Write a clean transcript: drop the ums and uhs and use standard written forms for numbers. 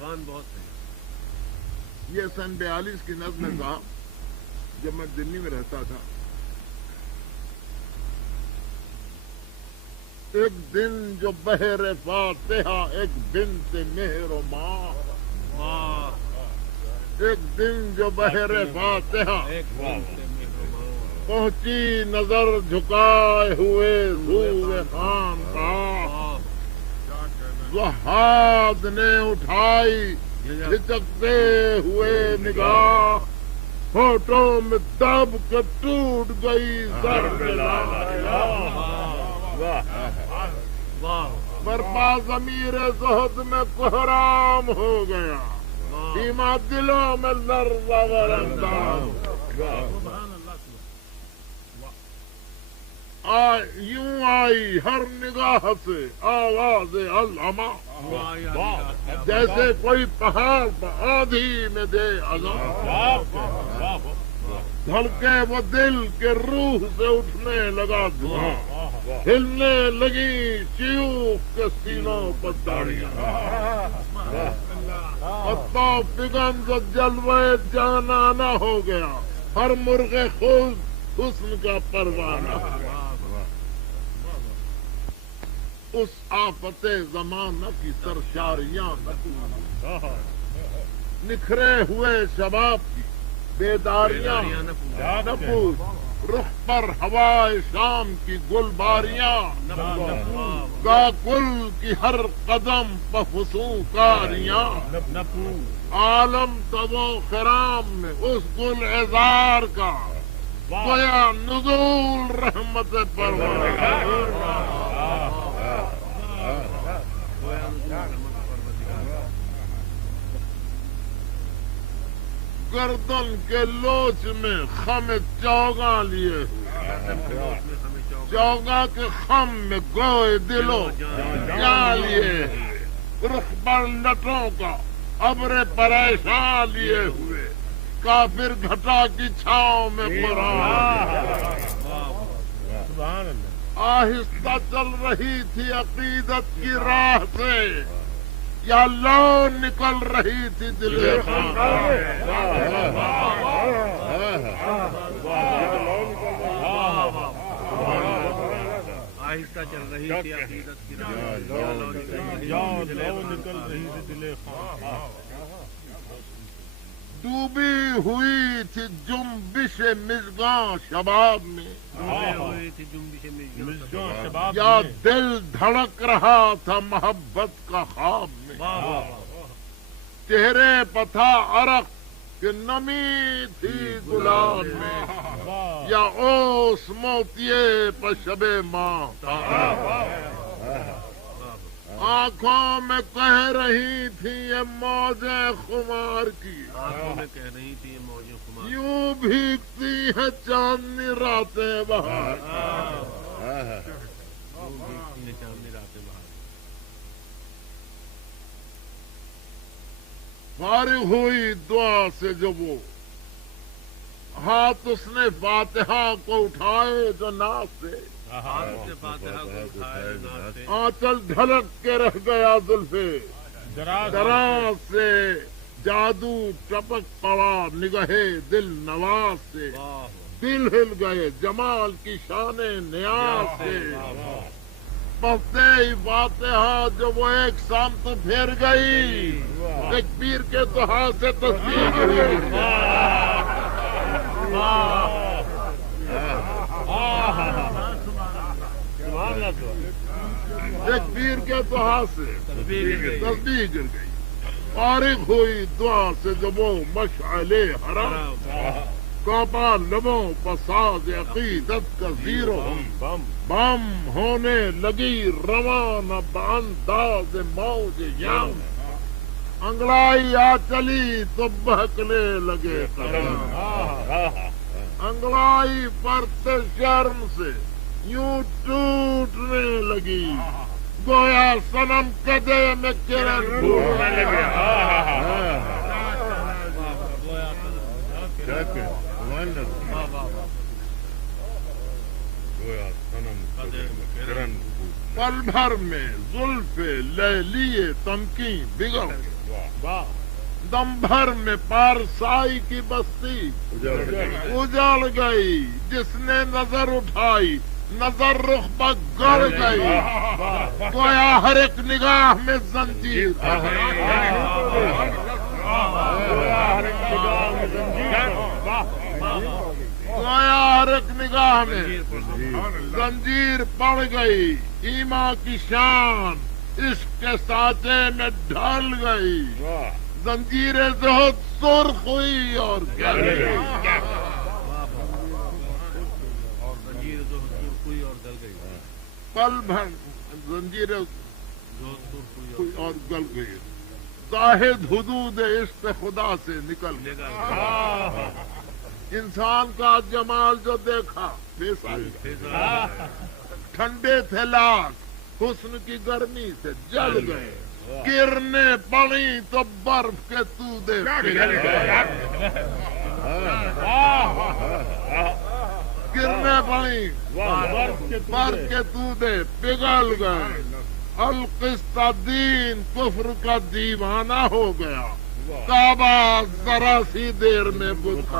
بہت ہے. یہ سن 42 کی نظم تھا جب میں دلی میں رہتا تھا. ایک دن جو بحر فاتحہ ایک بنت مہر و ماں. ایک دن جو بحر فاتحہ پہنچی نظر جھکائے ہوئے روئے خان کا. زہاد نے اٹھائی جھجکتے ہوئے نگاہ. ہوٹوں میں دب کے ٹوٹ گئی سر برپا ضمیر زہد میں کوہرام ہو گیا. ایما دلوں میں لرزہ ورنداز. یوں آئی ہر نگاہ سے آواز علما جیسے کوئی پہاڑ پر آندھی میں دے عذاب. دھڑکے وہ دل کے روح سے اٹھنے لگا دھواں. ہلنے لگی شیوخ کے سینوں پر داڑیاں. پتا فگن سے جلوے جانانا ہو گیا. ہر مرغ خود حسن کا پروانہ. اس آفت زمانہ کی سرشاریاں نکھرے ہوئے شباب کی بیداریاں نہ پوچھ. رخ پر ہوائے شام کی گلباریاں کاکل کی ہر قدم پر فسوکاریاں. عالم تبو خرام میں اس گل عذار کا گویا نزول رحمت پروردگار. گردن کے لوچ میں خم چوگاں لیے چوگاں کے خم میں گوئے دلوں جان لیے. رخ پر لٹوں کا ابر پریشان لیے ہوئے کافر گھٹا کی چھاؤں میں قرآن. آہستہ چل رہی تھی عقیدت کی راہ سے یا لو نکل رہی تھی دل خان. آہستہ چل رہی تھی عقیدت کی راہ نکل رہی تھی دل خان. ڈوبی ہوئی تھی جنبش مژگاں شباب میں یا دل دھڑک رہا تھا محبت کا خواب میں. چہرے پتھا عرق کہ نمی تھی گلاب میں یا اوس موتیے پر شب ماں. آنکھوں میں کہہ رہی تھی یہ موجیں خمار کی. یوں بھیگتی ہے چاندنی راتیں بہار. فارغ ہوئی دعا سے جب وہ ہاتھ اس نے فاتحہ کو اٹھائے جو ناز سے. آنچل ڈھلک کے رہ گیا زلفے دراز سے. جادو ٹپک پڑا نگہے دل نواز سے. دل ہل گئے جمال کی شان نیاز سے. پڑھتے ہی فاتحہ جو وہ ایک سمت پھر گئی ایک پیر کے تو ہاتھ سے تصویر گئی. ایک پیر کے تو ہاتھ سے تصویر گر گئی. فارغ ہوئی دعا سے جب وہ مشعل حرم کعبہ لبوں پساز عقیدت کا زیرو بم ہونے لگی روانہ بانداز موج یم. انگڑائی آ چلی تو بہکنے لگے قدم. انگڑائی پرتے شرم سے یوں ٹوٹنے لگی گویا صنم کدے میں کرن پھولنے لگے. پل بھر میں زلف لیلی تمکین بگڑ گئے. دم بھر میں پارسائی کی بستی اجڑ گئی، جس نے نظر اٹھائی نظر رخ پر گڑ گئی، گویا ہر ایک نگاہ میں زنجیر، گویا ہر ایک نگاہ میں زنجیر پڑ گئی، ایمان کی شان عشق کے سانچے میں ڈھل گئی، زنجیر زہد سرخ ہوئی اور گل گئی، زنجیر جو سرخ ہوئی اور گل گئی، پل بھر زنجیر جو سرخ ہوئی اور گل گئی، زاہد حدود عشق خدا سے نکل گیا، انسان کا جمال جو دیکھا بے ساری، ٹھنڈے تھے لاکھ حسن کی گرمی سے جل گئے، گرنے پڑی تو برف کے تودے پگھل گئے، گرنے پڑی برف کے تودے پگھل گئے، القسط دین کفر کا دیوانہ ہو گیا، کعبہ ذرا سی دیر میں بت